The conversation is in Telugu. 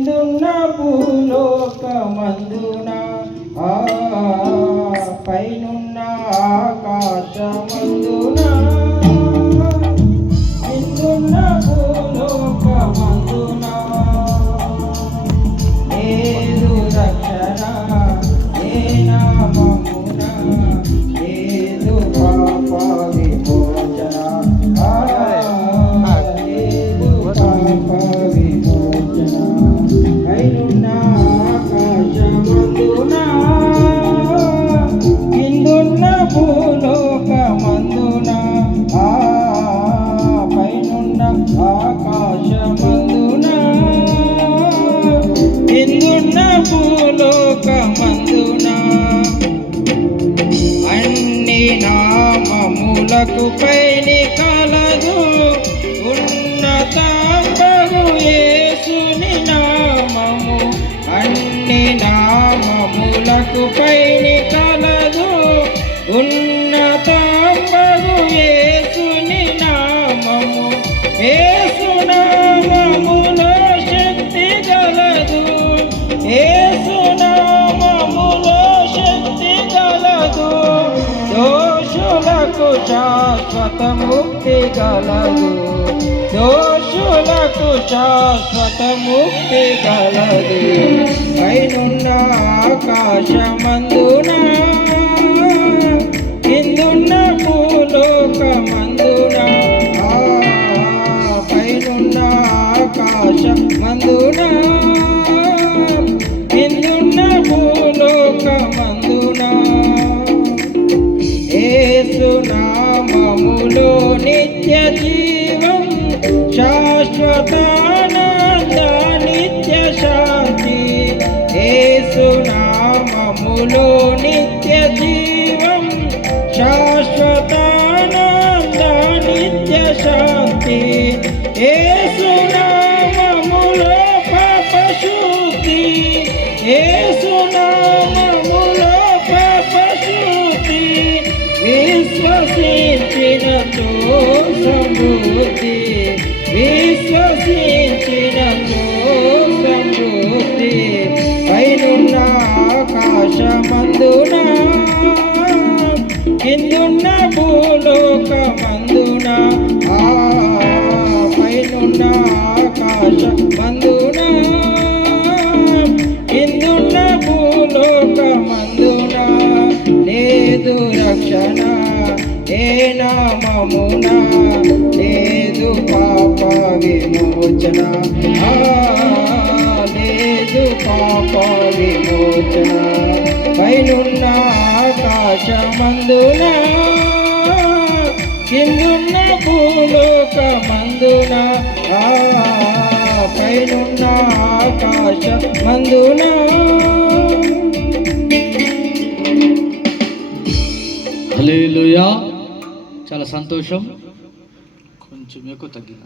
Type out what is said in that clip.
కిందున్న భూలోకమందున పైనున్న ఆకాశమందున కిందున్న భూలోకమందున లేదు రక్షణ ఏ నామమున లేదు పాప విమోచన లేదు పాప విమోచన పైనున్న ఆకాశమందున కిందున్న భూలోకమందున పైనున్న ఆకాశమందున కిందున్న భూలోకమందున అన్ని నామములకు పైని కలదు ఉన్నతంబగు యేసుని నామము అన్ని నామములకు పైని కలదు ఉన్నతంబగు యేసుని నామము యేసు నామములో శక్తి గలదు యేసు నామములో శక్తి గలదు దోషులకు శాశ్వత ముక్తి గలదు దోషులకు శాశ్వత ముక్తి గలదు పైనున్న ఆకాశమందున కిందున్న భూలోకమందున పైనున్న ఆకాశమందున కిందున్న భూలోకమందున యేసు నామములో నిత్య జీవం శాశ్వతానంద నిత్య శాంతి యేసు నామములో నిత్య జీవం శాశ్వతానంద నిత్య శాంతి యేసు నామములో పాప శుద్ధి యేసు నామములో పాప శుద్ధి విశ్వసించినతో సమృద్ధి విశ్వసించినతో సమృద్ధి పైనున్న ఆకాశమందున కిందున్న భూలోకమందున పైనున్న ఆకాశమందున కిందున్న భూలోకమందున లేదు రక్షణ ఏ నామమున లేదు పాప విమోచన లేదు పాప విమోచన పైనున్న ఆకాశమందున కిందున్న భూలోకమందున పైనున్న ఆకాశమందున హల్లెలూయా. చాలా సంతోషం. కొంచెం ఎక్కువ తగ్గిన